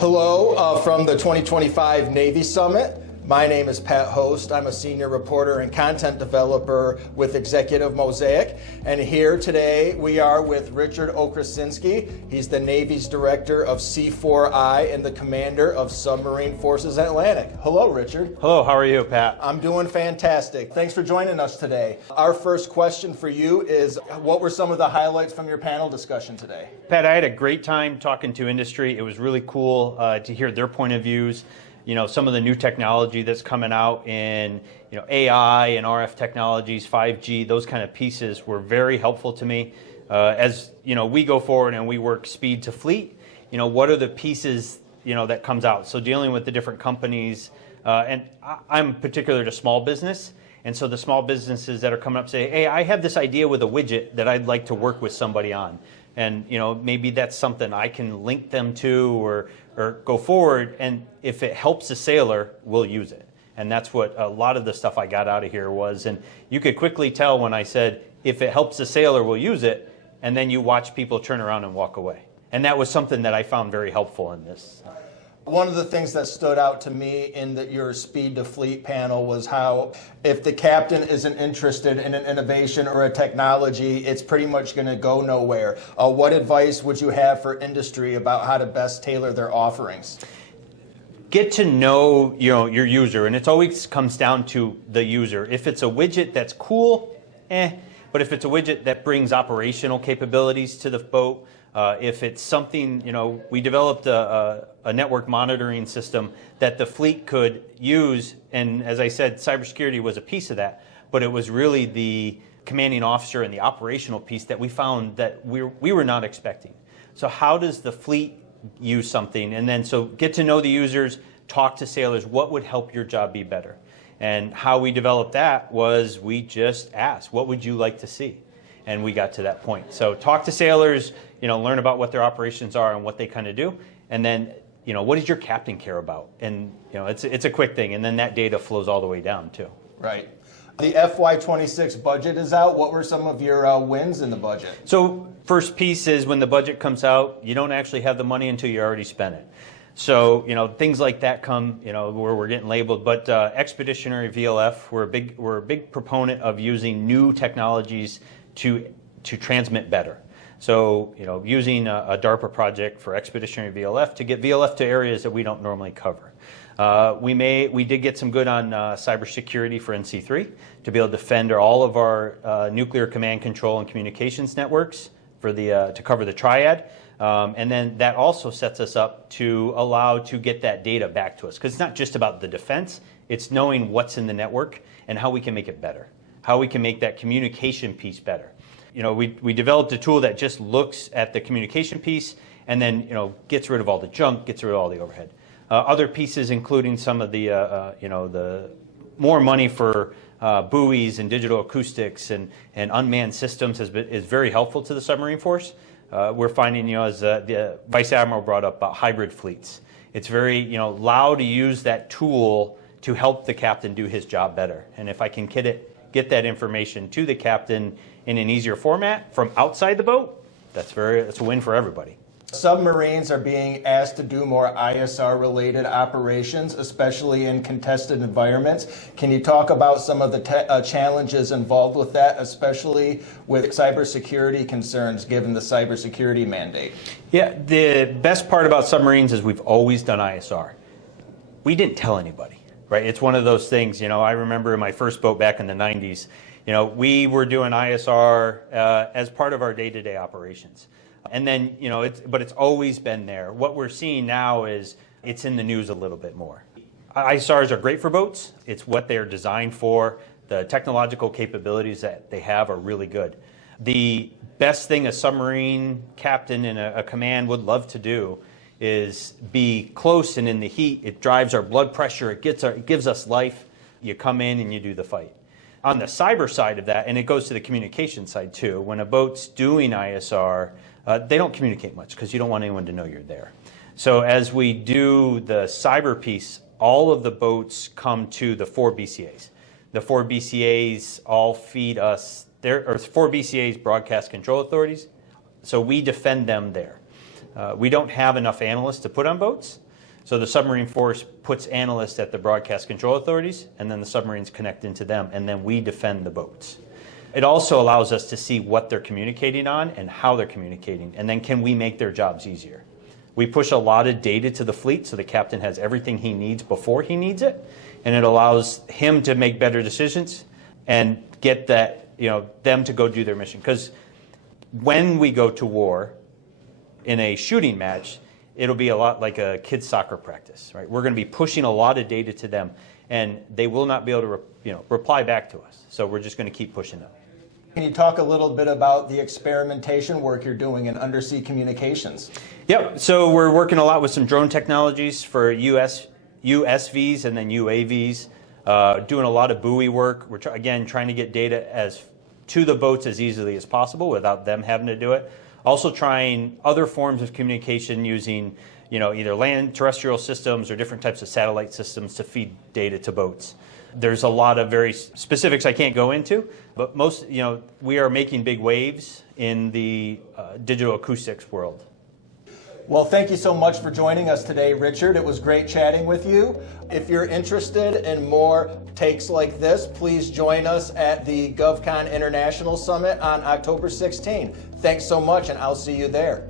Hello from the 2025 Navy Summit. My name is Pat Host. I'm a senior reporter and content developer with Executive Mosaic. And here today we are with Richard Okrasinski. He's the Navy's Director of C4I and the Commander of Submarine Forces Atlantic. Hello, Richard. Hello, how are you, Pat? I'm doing fantastic. Thanks for joining us today. Our first question for you is, what were some of the highlights from your panel discussion today? Pat, I had a great time talking to industry. It was really cool to hear their point of views. You know, some of the new technology that's coming out in, AI and RF technologies, 5G, those kind of pieces were very helpful to me. As, we go forward and we work speed to fleet, what are the pieces, that comes out? So dealing with the different companies, and I'm particular to small business. And so the small businesses that are coming up say, hey, I have this idea with a widget that I'd like to work with somebody on. And maybe that's something I can link them to or go forward. And if it helps a sailor, we'll use it. And that's what a lot of the stuff I got out of here was. And you could quickly tell when I said, if it helps a sailor, we'll use it. And then you watch people turn around and walk away. And that was something that I found very helpful in this. One of the things that stood out to me in your Speed to Fleet panel was how if the captain isn't interested in an innovation or a technology, it's pretty much going to go nowhere. What advice would you have for industry about how to best tailor their offerings? Get to know your user, and it always comes down to the user. If it's a widget that's cool, but if it's a widget that brings operational capabilities to the boat, if it's something, we developed a network monitoring system that the fleet could use, and as I said, cybersecurity was a piece of that, but it was really the commanding officer and the operational piece that we found that we were not expecting. So how does the fleet use something? And then so get to know the users, talk to sailors, what would help your job be better? And how we developed that was we just asked, what would you like to see? And we got to that point. So talk to sailors, learn about what their operations are and what they kind of do. And then, what does your captain care about? And, it's a quick thing. And then that data flows all the way down too. Right. The FY26 budget is out. What were some of your wins in the budget? So first piece is when the budget comes out, you don't actually have the money until you already spent it. So, things like that come, where we're getting labeled. But expeditionary VLF, we're a big proponent of using new technologies to transmit better. So, using a DARPA project for expeditionary VLF to get VLF to areas that we don't normally cover. We did get some good on cybersecurity for NC3 to be able to defend all of our nuclear command control and communications networks for to cover the triad. And then that also sets us up to allow to get that data back to us. Because it's not just about the defense, it's knowing what's in the network and how we can make it better, how we can make that communication piece better. We developed a tool that just looks at the communication piece and then, gets rid of all the junk, gets rid of all the overhead. Other pieces, including some of the, the more money for buoys and digital acoustics and unmanned systems is very helpful to the submarine force. We're finding, as the Vice Admiral brought up about hybrid fleets. It's very, allowed to use that tool to help the captain do his job better. And if I can get that information to the captain in an easier format from outside the boat, that's a win for everybody. Submarines are being asked to do more ISR-related operations, especially in contested environments. Can you talk about some of the challenges involved with that, especially with cybersecurity concerns, given the cybersecurity mandate? Yeah, the best part about submarines is we've always done ISR. We didn't tell anybody, right? It's one of those things, I remember in my first boat back in the 90s, we were doing ISR as part of our day-to-day operations. And then, but it's always been there. What we're seeing now is it's in the news a little bit more. ISRs are great for boats. It's what they're designed for. The technological capabilities that they have are really good. The best thing a submarine captain in a command would love to do is be close and in the heat. It drives our blood pressure. It gives us life. You come in and you do the fight. On the cyber side of that, and it goes to the communication side too, when a boat's doing ISR, they don't communicate much because you don't want anyone to know you're there. So as we do the cyber piece, all of the boats come to the 4 BCAs. The 4 BCAs all feed us, there are 4 BCAs, broadcast control authorities, so we defend them there. We don't have enough analysts to put on boats, So the submarine force puts analysts at the broadcast control authorities, and then the submarines connect into them, and then we defend the boats. It also allows us to see what they're communicating on and how they're communicating, and then can we make their jobs easier. We push a lot of data to the fleet so the captain has everything he needs before he needs it, and it allows him to make better decisions and get that, them to go do their mission. Because when we go to war in a shooting match, it'll be a lot like a kid's soccer practice, right? We're going to be pushing a lot of data to them, and they will not be able to reply back to us. So we're just going to keep pushing them. Can you talk a little bit about the experimentation work you're doing in undersea communications? Yep, so we're working a lot with some drone technologies for USVs and then UAVs, doing a lot of buoy work. We're, again, trying to get data to the boats as easily as possible without them having to do it. Also trying other forms of communication using either land terrestrial systems or different types of satellite systems to feed data to boats. There's a lot of very specifics I can't go into, but we are making big waves in the digital acoustics world. Well, thank you so much for joining us today, Richard. It was great chatting with you. If you're interested in more takes like this, please join us at the GovCon International Summit on October 16. Thanks so much, and I'll see you there.